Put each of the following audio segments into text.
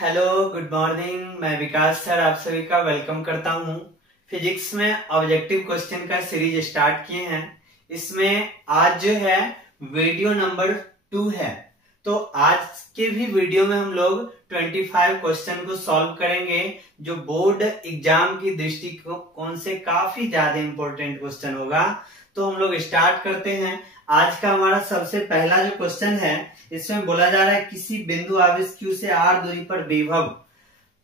Hello, good morning. मैं विकास sir आप सभी का वेलकम करता हूं। फिजिक्स में ऑब्जेक्टिव क्वेश्चन का सीरीज स्टार्ट किए हैं। इसमें आज जो है वीडियो नंबर 2 है। तो आज के भी वीडियो में हम लोग 25 क्वेश्चन को सॉल्व करेंगे, जो बोर्ड एग्जाम की दृष्टिकोण से काफी ज्यादा इंपॉर्टेंट क्वेश्चन होगा। तो हम लोग स्टार्ट करते हैं। आज का हमारा सबसे पहला जो क्वेश्चन है, इसमें बोला जा रहा है किसी बिंदु आवेश Q से r दूरी पर विभव।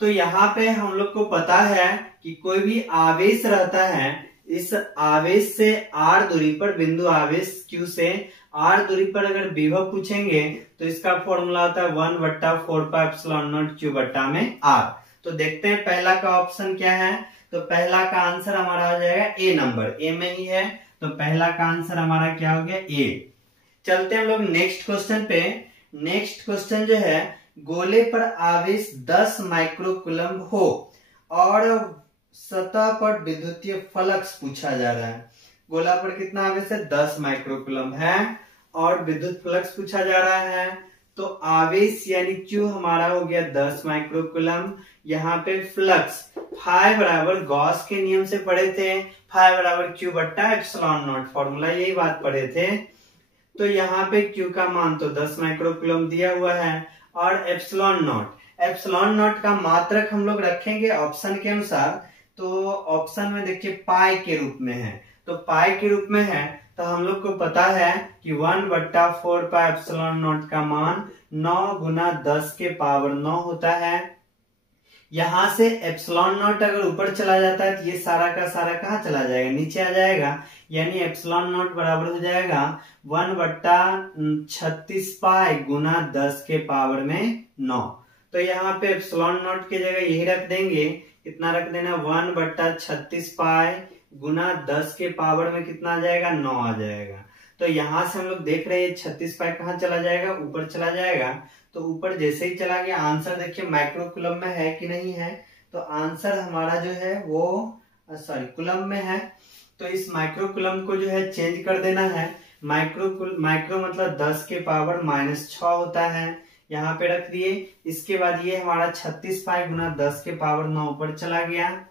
तो यहाँ पे हम लोग को पता है कि कोई भी आवेश रहता है, इस आवेश से r दूरी पर, बिंदु आवेश Q से r दूरी पर अगर विभव पूछेंगे तो इसका फॉर्मूला होता है 1/4πε0 Q बट्टा में r। तो देखते हैं पहला का ऑप्शन क्या है। तो पहला का आंसर हमारा हो जाएगा ए नंबर, ए में ही है। तो पहला का आंसर हमारा क्या हो गया, ए। चलते हैं हम लोग नेक्स्ट क्वेश्चन पे। नेक्स्ट क्वेश्चन जो है, गोले पर आवेश 10 माइक्रोकूलम्ब हो और सतह पर विद्युतीय फ्लक्स पूछा जा रहा है। गोला पर कितना आवेश है, 10 माइक्रोकूलम्ब है और विद्युत फ्लक्स पूछा जा रहा है। तो आवेश यानी Q हमारा हो गया 10 माइक्रोकूलम्ब। यहाँ पे फ्लक्स फाई बराबर गॉस के नियम से पढ़े थे, फाई बराबर Q बट्टा एप्सिलॉन नॉट, फॉर्मूला यही बात पढ़े थे। तो यहाँ पे Q का मान तो 10 माइक्रोकूलम्ब दिया हुआ है और एप्सिलॉन नॉट का मात्रक हम लोग रखेंगे ऑप्शन के अनुसार। तो ऑप्शन में देखिए पाई के रूप में है, तो पाई के रूप में है तो हम लोग को पता है कि 1/4πε0 का मान 9 गुना 10 के पावर 9 होता है। यहां से एप्सिलॉन नॉट अगर ऊपर चला जाता है तो ये सारा का सारा कहाँ चला जाएगा, नीचे आ जाएगा। यानी एप्सिलॉन नॉट बराबर हो जाएगा 1/36 पाई गुना 10 के पावर में 9। तो यहाँ पे एप्सिलॉन नॉट की जगह यही रख देंगे, कितना रख देना, 1/36 पाई गुना 10 के पावर में कितना आ जाएगा, 9 आ जाएगा। तो यहां से हम लोग देख रहे हैं 36 पाई कहाँ चला जाएगा, ऊपर चला जाएगा। तो ऊपर जैसे ही चला गया, आंसर देखिए माइक्रोकूलम्ब में है कि नहीं है। तो आंसर हमारा जो है वो कूलम्ब में है। तो इस माइक्रोकूलम्ब को जो है चेंज कर देना है। माइक्रो मतलब 10 के पावर -6 होता है, यहाँ पे रख दिए। इसके बाद ये हमारा 36 पाई गुना 10 के पावर 9 ऊपर चला गया।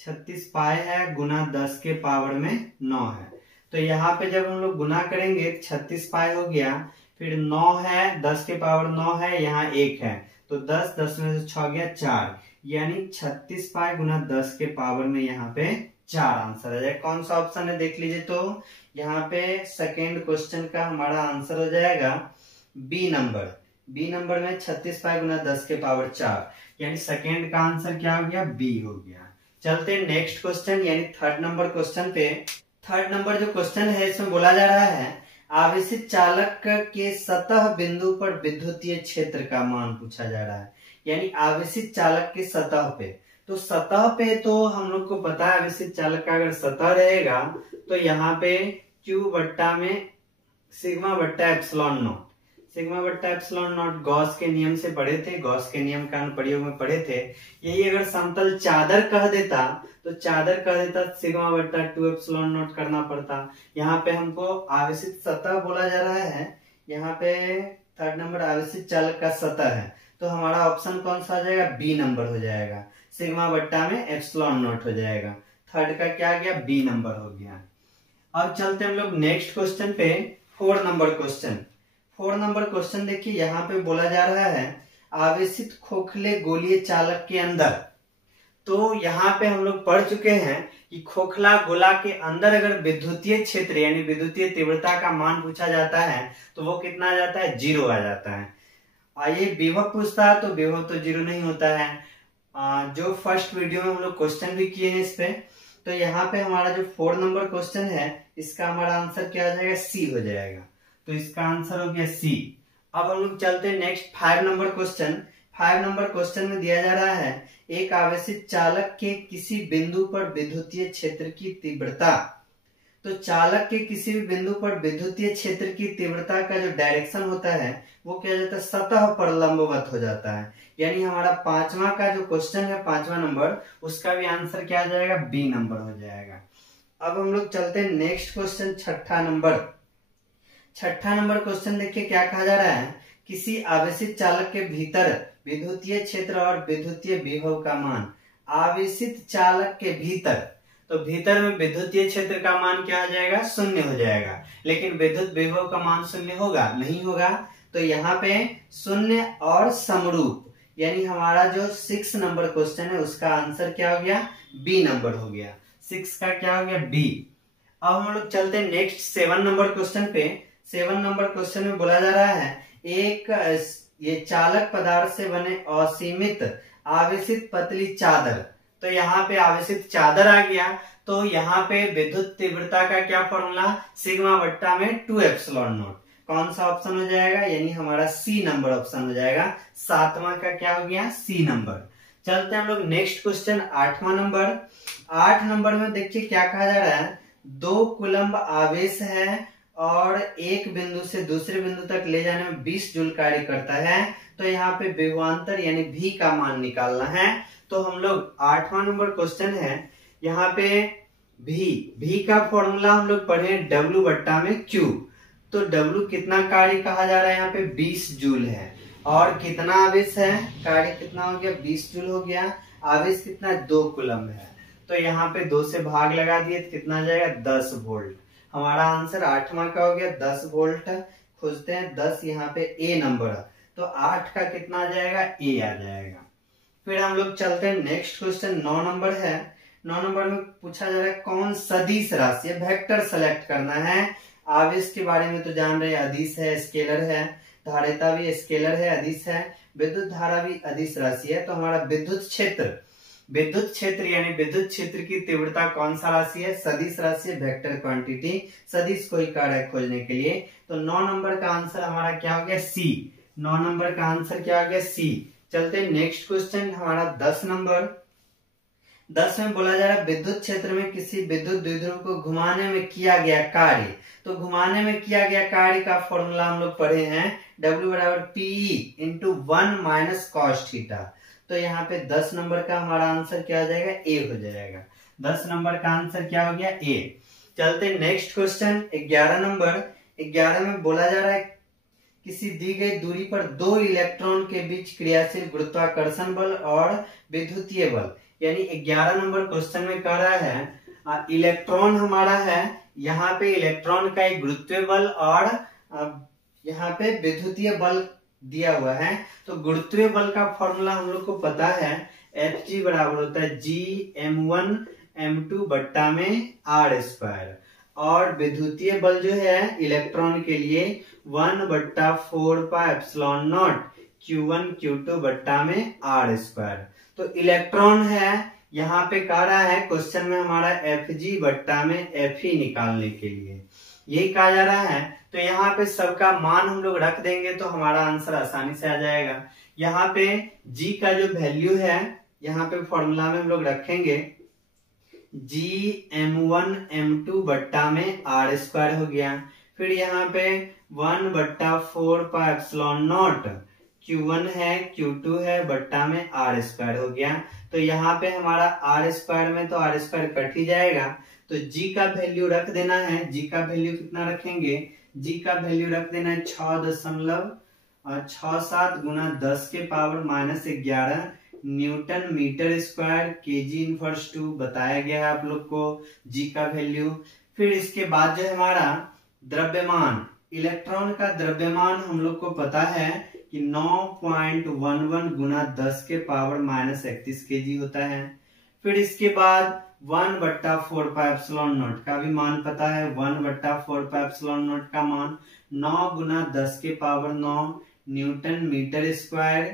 36 पाई है गुना 10 के पावर में 9 है। तो यहाँ पे जब हम लोग गुना करेंगे 36 पाई हो गया, फिर 9 है, 10 के पावर 9 है, यहाँ 1 है, तो 10 में से 6 गया 4, यानी 36 पाई गुना 10 के पावर में यहाँ पे 4 आंसर आ जाएगा। कौन सा ऑप्शन है देख लीजिए। तो यहाँ पे सेकेंड क्वेश्चन का हमारा आंसर हो जाएगा बी नंबर। बी नंबर में 36 पाई गुना 10 के पावर 4, यानी सेकेंड का आंसर क्या हो गया, बी हो गया। चलते हैं नेक्स्ट क्वेश्चन यानी थर्ड नंबर क्वेश्चन पे। थर्ड नंबर जो क्वेश्चन है, इसमें बोला जा रहा है आवेशित चालक के सतह बिंदु पर विद्युतीय क्षेत्र का मान पूछा जा रहा है। यानी आवेशित चालक के सतह पे, तो सतह पे तो हम लोग को पता है आवेशित चालक का अगर सतह रहेगा तो यहाँ पे Q बट्टा में सिग्मा बट्टा एप्सिलॉन नॉट गॉस के नियम से पढ़े थे, गॉस के नियम का अनुप्रयोग में पढ़े थे। यही अगर समतल चादर कह देता तो सिग्मा बट्टा 2 एप्सिलॉन नॉट करना पड़ता। यहाँ पे हमको आवेशित सतह बोला जा रहा है। यहाँ पे थर्ड नंबर आवेशित चालक का सतह है, तो हमारा ऑप्शन कौन सा हो जाएगा, बी नंबर हो जाएगा। सिग्मा बट्टा में एप्सिलॉन नॉट हो जाएगा। थर्ड का क्या आ गया, बी नंबर हो गया। अब चलते हम लोग नेक्स्ट क्वेश्चन पे, 4 नंबर क्वेश्चन। 4 नंबर क्वेश्चन देखिए, यहाँ पे बोला जा रहा है आवेशित खोखले गोलीय चालक के अंदर। तो यहाँ पे हम लोग पढ़ चुके हैं कि खोखला गोला के अंदर अगर विद्युतीय क्षेत्र यानी विद्युतीय तीव्रता का मान पूछा जाता है तो वो कितना आ जाता है, 0 आ जाता है। आइए विभव पूछता है तो विभव तो 0 नहीं होता है। जो फर्स्ट वीडियो में हम लोग क्वेश्चन भी किए हैं इस पे। तो यहाँ पे हमारा जो 4 नंबर क्वेश्चन है, इसका हमारा आंसर क्या आ जाएगा, सी हो जाएगा। तो इसका आंसर हो गया सी। अब हम लोग चलते हैं next 5 number question. 5 number question में दिया जा रहा है एक आवेशित चालक के किसी बिंदु पर विद्युतीय क्षेत्र की तीव्रता। तो चालक के किसी भी बिंदु पर विद्युतीय क्षेत्र की तीव्रता का जो डायरेक्शन होता है वो क्या हो जाता है, सतह पर लंबवत हो जाता है। यानी हमारा 5वां का जो क्वेश्चन है, 5वां नंबर, उसका भी आंसर क्या आ जाएगा, बी नंबर हो जाएगा। अब हम लोग चलते हैं नेक्स्ट क्वेश्चन, 6ठा नंबर। 6ठा नंबर क्वेश्चन देखिए क्या कहा जा रहा है, किसी आवेशित चालक के भीतर विद्युतीय क्षेत्र और विद्युतीय विभव का मान आवेशित चालक के भीतर, तो भीतर में विद्युतीय क्षेत्र का मान क्या हो जाएगा, शून्य हो जाएगा, लेकिन विद्युत विभव का मान शून्य होगा नहीं होगा। तो यहाँ पे शून्य और समरूप, यानी हमारा जो 6 नंबर क्वेश्चन है उसका आंसर क्या हो गया, बी नंबर हो गया। 6 का क्या हो गया, बी। अब हम लोग चलते हैं नेक्स्ट 7 नंबर क्वेश्चन पे। 7 नंबर क्वेश्चन में बोला जा रहा है एक ये चालक पदार्थ से बने असीमित आवेशित पतली चादर, तो यहाँ पे आवेशित चादर आ गया। तो यहाँ पे विद्युत तीव्रता का क्या फॉर्मूला, सिग्मा बट्टा में 2 एप्सिलॉन नॉट। कौन सा ऑप्शन हो जाएगा, यानी हमारा सी नंबर ऑप्शन हो जाएगा। 7वां का क्या हो गया, सी नंबर। चलते हैं हम लोग नेक्स्ट क्वेश्चन 8वां नंबर। 8 नंबर में देखिए क्या कहा जा रहा है, 2 कूलम्ब आवेश है और एक बिंदु से दूसरे बिंदु तक ले जाने में 20 जूल कार्य करता है। तो यहाँ पे विभवांतर यानी भी का मान निकालना है। तो हम लोग 8वां नंबर क्वेश्चन है, यहाँ पे भी का फॉर्मूला हम लोग पढ़े W बट्टा में Q। तो W कितना कार्य कहा जा रहा है, यहाँ पे 20 जूल है। और कितना आवेश है, कार्य कितना हो गया, 20 जूल हो गया। आवेश कितना, 2 कूलम्ब है। तो यहाँ पे 2 से भाग लगा दिए तो कितना आ जाएगा, 10 वोल्ट। हमारा आंसर 8वां का हो गया 10 वोल्ट। खोजते हैं 10, यहाँ पे ए नंबर, तो 8 का कितना आ जाएगा, ए आ जाएगा। फिर हम लोग चलते हैं नेक्स्ट क्वेश्चन 9 नंबर है। 9 नंबर में पूछा जा रहा है कौन सदिश राशि है, वेक्टर सेलेक्ट करना है। आवेश के बारे में तो जान रहे, अदिश है, स्केलर है, धारिता भी स्केलर है, अदिश है, विद्युत धारा भी अदिश राशि है। तो हमारा विद्युत क्षेत्र यानी विद्युत क्षेत्र की तीव्रता कौन सा राशि है, सदिश राशि है, वेक्टर क्वांटिटी। सदिश कोई कारक खोजने के लिए, तो 9 नंबर का आंसर हमारा क्या हो गया, सी। 9 नंबर का आंसर क्या हो गया, सी। चलते हैं नेक्स्ट क्वेश्चन हमारा 10 नंबर। 10 में बोला जा रहा है विद्युत क्षेत्र में किसी विद्युत द्विध्रुव को घुमाने में किया गया कार्य। तो घुमाने में किया गया कार्य का फॉर्मूला हम लोग पढ़े हैं, W बराबर PE into 1 minus cos theta. तो यहाँ पे 10 नंबर का हमारा आंसर क्या हो जाएगा, ए हो जाएगा। 10 नंबर का आंसर क्या हो गया, ए। चलते नेक्स्ट क्वेश्चन 11 नंबर। 11 में बोला जा रहा है किसी दी गई दूरी पर 2 इलेक्ट्रॉन के बीच क्रियाशील गुरुत्वाकर्षण बल और विद्युतीय बल, यानी 11 नंबर क्वेश्चन में कह रहा है इलेक्ट्रॉन हमारा है, यहाँ पे इलेक्ट्रॉन का एक गुरुत्वीय बल और यहाँ पे विद्युतीय बल दिया हुआ है। तो गुरुत्वीय बल का फॉर्मूला हम लोग को पता है, Fg बराबर होता है Gm1 m2 बट्टा में r स्क्वायर, और विद्युतीय बल जो है इलेक्ट्रॉन के लिए 1 बट्टा 4 pi epsilon not Q1 Q2 बट्टा में r स्क्वायर। तो इलेक्ट्रॉन है, यहाँ पे कह रहा है क्वेश्चन में हमारा Fg बट्टा में Fe निकालने के लिए यही कहा जा रहा है। तो यहाँ पे सबका मान हम लोग रख देंगे तो हमारा आंसर आसानी से आ जाएगा। यहाँ पे G का जो वैल्यू है, यहाँ पे फॉर्मूला में हम लोग रखेंगे Gm1 m2 बट्टा में r स्क्वायर हो गया। फिर यहाँ पे 1 बट्टा 4 पाई एप्सिलॉन नॉट Q1 है Q2 है बट्टा में r स्क्वायर हो गया। तो यहाँ पे हमारा r स्क्वायर में तो r स्क्वायर कट ही जाएगा, तो G का वैल्यू रख देना है। G का वैल्यू कितना रखेंगे, G का वैल्यू रख देना है 6.67 गुना 10 के power minus 11 newton metre square KG inverse 2 बताया गया है आप लोग को G का वैल्यू। फिर इसके बाद जो हमारा द्रव्यमान, इलेक्ट्रॉन का द्रव्यमान हम लोग को पता है कि 9.11 गुना 10 के पावर माइनस 31 केजी होता है। फिर इसके बाद 1 बट्टा 4 पाई एप्सिलॉन नॉट का भी मान पता है, 1 बट्टा 4 पाई एप्सिलॉन नॉट का मान 9 गुना 10 के power 9 newton metre square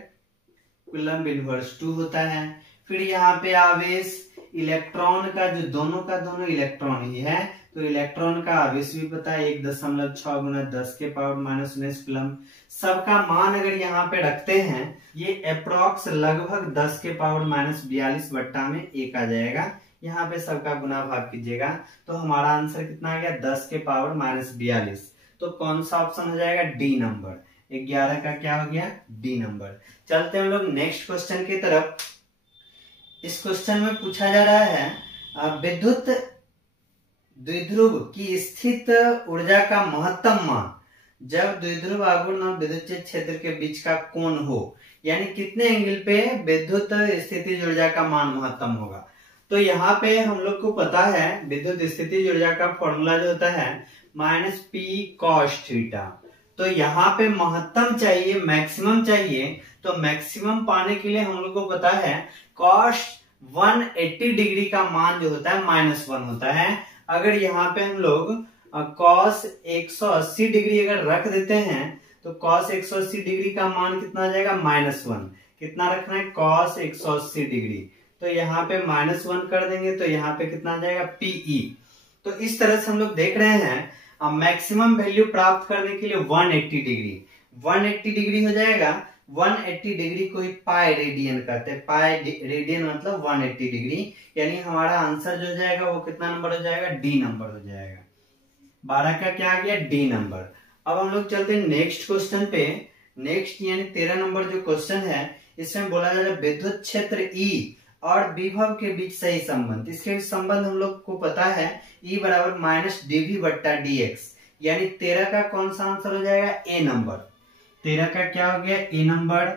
coulomb inverse 2 होता है। फिर यहाँ पे आवेश इलेक्ट्रॉन का जो दोनों का दोनों इलेक्ट्रॉन ही है, तो इलेक्ट्रॉन का आवेश भी पता है 1.6 गुना 10 के पावर माइनस 19 कूलम्ब। सबका मान अगर यहाँ पे रखते हैं, ये अप्रोक्स लगभग 10 के पावर माइनस 42 बट्टा में 1 आ जाएगा। यहाँ पे सबका गुना भाग कीजिएगा तो हमारा आंसर कितना आ गया, 10 के पावर माइनस 42। तो कौन सा ऑप्शन हो जाएगा, डी नंबर। 11 का क्या हो गया, डी नंबर। चलते हैं हम लोग नेक्स्ट क्वेश्चन की तरफ। इस क्वेश्चन में पूछा जा रहा है विद्युत द्विध्रुव की स्थित ऊर्जा का महत्तम मान जब द्विध्रुव आघूर्ण और विद्युत क्षेत्र के बीच का कोण हो, यानी कितने एंगल पे विद्युत स्थितिज ऊर्जा का मान महत्तम होगा। तो यहाँ पे हम लोग को पता है विद्युत स्थितिज ऊर्जा का फॉर्मूला जो होता है -P cos थीटा। तो यहाँ पे महत्तम चाहिए, मैक्सिमम चाहिए, तो मैक्सिमम पाने के लिए हम लोग को पता है cos 180 डिग्री का मान जो होता है -1 होता है। अगर यहाँ पे हम लोग cos 180 डिग्री अगर रख देते हैं तो cos 180 डिग्री का मान कितना आ जाएगा -1। कितना रखना है cos 180 डिग्री, तो यहाँ पे -1 कर देंगे तो यहाँ पे कितना आ जाएगा PE। तो इस तरह से हम लोग देख रहे हैं मैक्सिमम वैल्यू प्राप्त करने के लिए 180 डिग्री हो जाएगा। 180 डिग्री को ही पाई रेडियन कहते हैं, पाई रेडियन मतलब 180 डिग्री, यानी हमारा आंसर जो हो जाएगा वो कितना नंबर हो जाएगा, डी नंबर हो जाएगा। 12 का क्या आ गया, डी नंबर। अब हम लोग चलते हैं नेक्स्ट क्वेश्चन पे। नेक्स्ट यानी 13 नंबर जो क्वेश्चन है इसमें बोला जा रहा है विद्युत क्षेत्र E और विभव के बीच सही संबंध। इसके संबंध हम लोग को पता है E बराबर -dV/dx, यानी 13 का कौन सा आंसर हो जाएगा, ए नंबर। 13 का क्या हो गया, ए नंबर।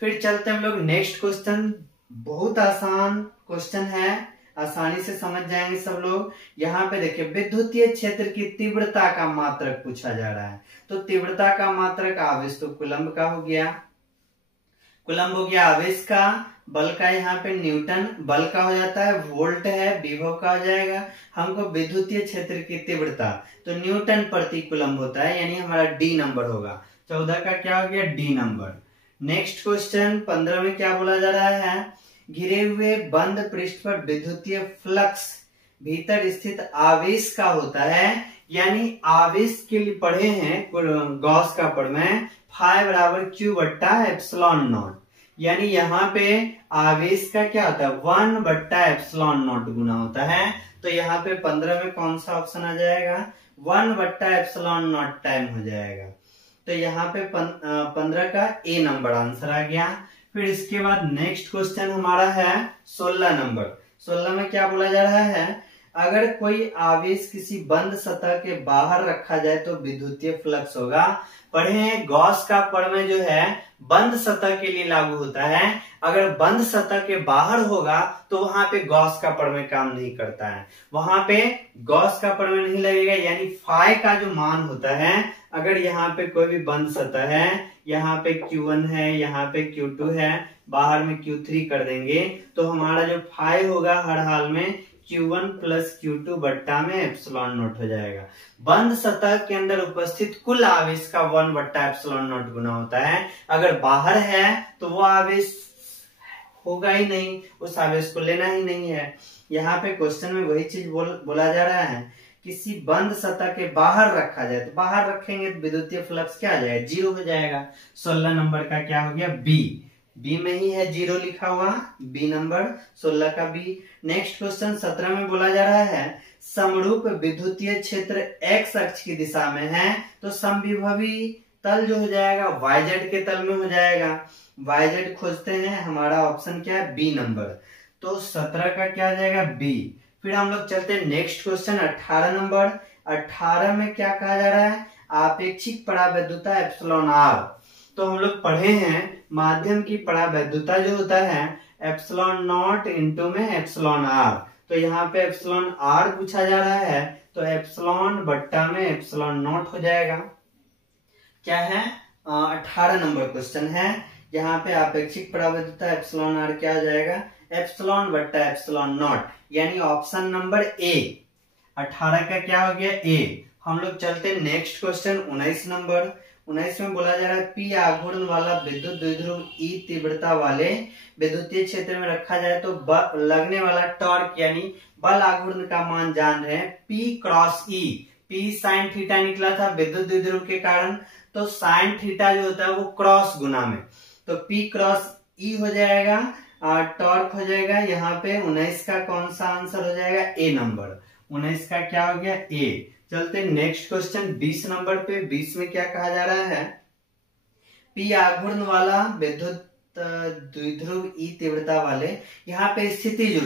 फिर चलते हम लोग नेक्स्ट क्वेश्चन। बहुत आसान क्वेश्चन है, आसानी से समझ जाएंगे सब लोग। यहाँ पे देखिए विद्युतीय क्षेत्र की तीव्रता का मात्रक पूछा जा रहा है। तो तीव्रता का मात्रक आवेश तो कूलम्ब का हो गया, कूलम्ब हो गया आवेश का, बल का यहाँ पे न्यूटन बल का हो जाता है, वोल्ट है विभव का हो जाएगा। हमको विद्युतीय क्षेत्र की तीव्रता तो न्यूटन प्रति कूलम्ब होता है, यानी हमारा डी नंबर होगा। 14 का क्या हो गया, डी नंबर। नेक्स्ट क्वेश्चन 15 में क्या बोला जा रहा है, घिरे हुए बंद पृष्ठ पर विद्युतीय फ्लक्स भीतर स्थित आवेश का होता है, यानी आवेश के लिए पढ़े हैं गॉस का प्रमेय, फाई बराबर Q/ε0, यानी यहाँ पे आवेश का क्या होता है 1/ε0 गुना होता है। तो यहाँ पे 15 में कौन सा ऑप्शन आ जाएगा, 1/ε0 टाइम हो जाएगा। तो यहाँ पे 15 का ए नंबर आंसर आ गया। फिर इसके बाद नेक्स्ट क्वेश्चन हमारा है 16 नंबर। 16 में क्या बोला जा रहा है, अगर कोई आवेश किसी बंद सतह के बाहर रखा जाए तो विद्युतीय फ्लक्स होगा। पढ़े हैं गॉस का प्रमेय जो है बंद सतह के लिए लागू होता है, अगर बंद सतह के बाहर होगा तो वहां पे गॉस का प्रमेय काम नहीं करता है, वहां पे गॉस का प्रमेय नहीं लगेगा। यानी फाई का जो मान होता है, अगर यहाँ पे कोई भी बंद सतह है, यहाँ पे Q1 है, यहाँ पे Q2 है, बाहर में Q3 कर देंगे तो हमारा जो फाई होगा हर हाल में Q1 + Q2 बट्टा में ε0 हो जाएगा। बंद सतह के अंदर उपस्थित कुल आवेश का 1/ε0 गुना होता है। अगर बाहर है तो वो आवेश होगा ही नहीं, उस आवेश को लेना ही नहीं है। यहाँ पे क्वेश्चन में वही चीज बोला जा रहा है, किसी बंद सतह के बाहर रखा जाए तो बाहर रखेंगे तो विद्युतीय फ्लक्स क्या आ जाएगा, 0 हो जाएगा। 16 नंबर का क्या हो गया, बी में ही है 0 लिखा हुआ, बी नंबर 16 का बी। नेक्स्ट क्वेश्चन 17 में बोला जा रहा है, समरूप विद्युतीय क्षेत्र x अक्ष की दिशा में है तो समविभवी तल जो हो जाएगा yz के तल में हो जाएगा। yz खोजते हैं, हमारा ऑप्शन क्या है, बी नंबर। तो 17 का क्या आ जाएगा, बी। फिर हम लोग चलते हैं नेक्स्ट क्वेश्चन 18 नंबर। 18 में क्या कहा जा रहा है, आपेक्षिक परावैद्युता ε0। तो हम लोग पढ़े हैं माध्यम की परावैद्युता जो होता है ε0 इंटू में ε0। तो यहाँ पे ε0 पूछा जा रहा है तो ε बट्टा में ε0 हो जाएगा। क्या है, 18 नंबर क्वेश्चन है। यहाँ पे आपेक्षिक परावैद्युता ε0 क्या हो जाएगा, ε बट्टा ε0, यानी ऑप्शन नंबर ए। 18 का क्या हो गया, ए। हम लोग चलते हैं नेक्स्ट क्वेश्चन 19 नंबर। 19 में बोला जा रहा है, पी आघूर्ण वाला विद्युत द्विध्रुव ई तीव्रता वाले विद्युतीय क्षेत्र में रखा जाए तो लगने वाला टॉर्क यानी बल आघूर्ण का मान जान रहे हैं P cross E। P sin theta निकला था विद्युत द्विध्रुव के कारण, तो sin थीटा जो होता है वो क्रॉस गुना में, तो P क्रॉस E हो जाएगा, टॉर्क हो जाएगा। यहाँ पे 19 का कौन सा आंसर हो जाएगा, ए नंबर। 19 का क्या हो गया, ए। चलते नेक्स्ट क्वेश्चन 20 नंबर पे। 20 में क्या कहा जा रहा है, पी आघूर्ण वाला विद्युत द्विध्रुव ई तीव्रता वाले, यहाँ पे स्थितिज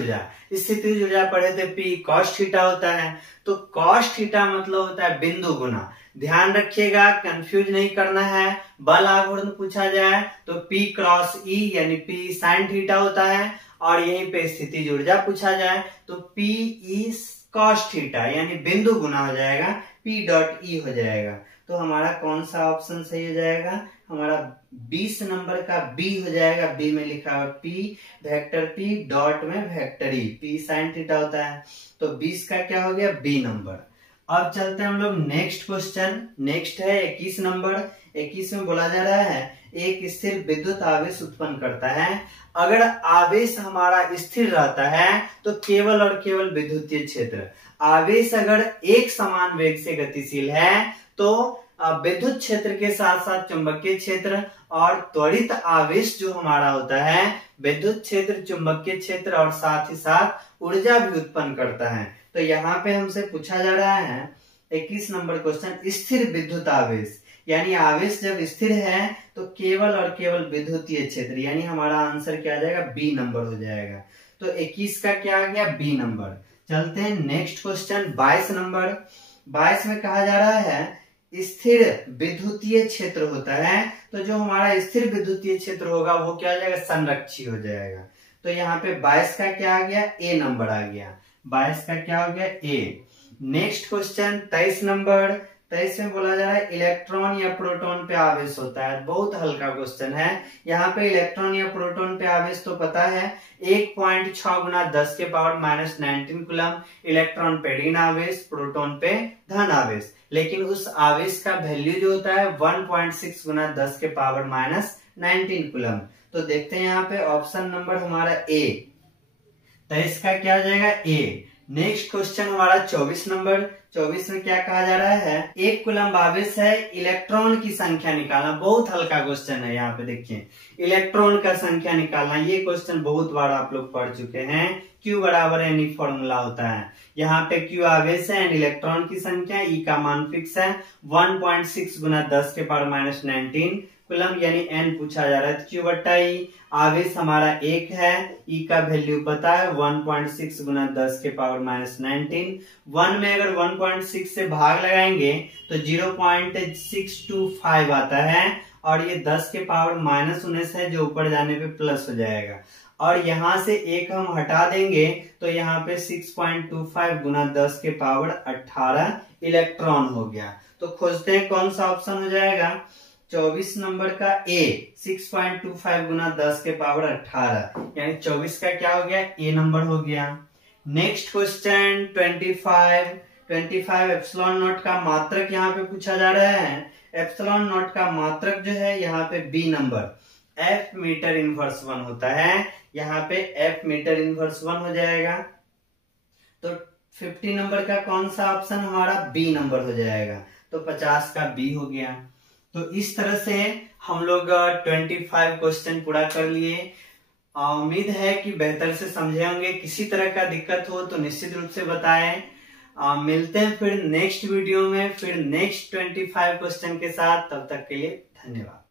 ऊर्जा पढ़े थे, पी cos थीटा होता है। तो cos थीटा मतलब होता है बिंदु गुना, ध्यान रखिएगा, कंफ्यूज नहीं करना है। बल आघूर्ण पूछा जाए तो P क्रॉस E यानी P sin थीटा होता है, और यहीं पे स्थितिज ऊर्जा पूछा जाए तो P E cos थीटा यानी बिंदु गुना हो जाएगा P डॉट E हो जाएगा। तो हमारा कौन सा ऑप्शन सही हो जाएगा? हमारा 20 नंबर का B हो जाएगा। B में लिखा हुआ P वेक्टर P डॉट में vector E, P sin theta होता है। तो 20 का क्या हो गया? B number. अब चलते हैं हम लोग नेक्स्ट क्वेश्चन। नेक्स्ट है 21 नंबर। 21 में बोला जा रहा है एक स्थिर विद्युत आवेश उत्पन्न करता है। अगर आवेश हमारा स्थिर रहता है तो केवल और केवल विद्युतीय क्षेत्र, आवेश अगर एक समान वेग से गतिशील है तो विद्युत क्षेत्र के साथ साथ चुंबकीय क्षेत्र और त्वरित आवेश जो हमारा होता है विद्युत क्षेत्र, चुंबकीय क्षेत्र और साथ ही साथ ऊर्जा भी उत्पन्न करता है। तो यहाँ पे हमसे पूछा जा रहा है 21 नंबर क्वेश्चन, स्थिर विद्युत आवेश यानी आवेश जब स्थिर है तो केवल और केवल विद्युतीय क्षेत्र, यानी हमारा आंसर क्या आ जाएगा? बी नंबर हो जाएगा। तो 21 का क्या आ गया? B number. चलते हैं नेक्स्ट क्वेश्चन 22 नंबर। 22 में कहा जा रहा है स्थिर विद्युतीय क्षेत्र होता है, तो जो हमारा स्थिर विद्युतीय क्षेत्र होगा वो क्या आ जाएगा? संरक्षी हो जाएगा। तो यहाँ पे 22 का क्या आ गया? ए नंबर आ गया। 22 का क्या हो गया? ए। Next question 23 number. 23 में बोला जा रहा है इलेक्ट्रॉन या प्रोटॉन पे आवेश होता है। बहुत हल्का क्वेश्चन है। यहाँ पे इलेक्ट्रॉन या प्रोटॉन पे आवेश तो पता है 1.6 गुना 10 के पावर माइनस 19 कूलम इलेक्ट्रॉन पे ऋण आवेश, प्रोटॉन पे धन आवेश। लेकिन उस आवेश का वैल्यू जो होता है 1.6 गुना 10 के पावर माइनस 19 कूलम। तो देखते हैं यहाँ पे ऑप्शन नंबर हमारा ए। तो इसका क्या हो जाएगा? ए। नेक्स्ट क्वेश्चन हमारा 24 नंबर। 24 में क्या कहा जा रहा है? एक कूलम आवेश है, इलेक्ट्रॉन की संख्या निकालना। बहुत हल्का क्वेश्चन है। यहाँ पे देखिए इलेक्ट्रॉन का संख्या निकालना, ये क्वेश्चन बहुत बार आप लोग पढ़ चुके हैं। Q बराबर एनी फॉर्मूला होता है। यहाँ पे Q आवेश है एंड इलेक्ट्रॉन की संख्या, E का मान फिक्स है 1.6 गुना 10 के पावर माइनस 19 कूलम यानी n पूछा जा रहा है। Q बट्टा E, आवेश हमारा 1 है, E का वैल्यू पता है 1.6 गुना 10 के पावर माइनस 19। 1 में अगर 1.6 से भाग लगाएंगे तो 0.625 आता है, और ये 10 के पावर माइनस 19 है जो ऊपर जाने पे प्लस हो जाएगा, और यहाँ से एक हम हटा देंगे तो यहाँ पे 6.25 गुना 10 के पावर 18 इलेक्ट्रॉन हो गया। तो खोजते हैं कौन सा ऑप्शन हो जाएगा? 24 नंबर का ए, 6.25 गुना 10 के पावर 18 यानी 24 का क्या हो गया? ए नंबर हो गया। नेक्स्ट क्वेश्चन 25 एप्सिलॉन नॉट का मात्रक यहाँ पे पूछा जा रहा है। एप्सिलॉन नॉट का मात्रक जो है यहाँ पे B number, F metre inverse 1 होता है। यहाँ पे एफ मीटर इनवर्स 1 हो जाएगा। तो 50 नंबर का कौन सा ऑप्शन हमारा? बी नंबर हो जाएगा। तो 50 का बी हो गया। तो इस तरह से हम लोग 25 क्वेश्चन पूरा कर लिए। उम्मीद है कि बेहतर से समझे होंगे। किसी तरह का दिक्कत हो तो निश्चित रूप से बताएं। मिलते हैं फिर नेक्स्ट वीडियो में, फिर नेक्स्ट 25 क्वेश्चन के साथ। तब तक के लिए धन्यवाद।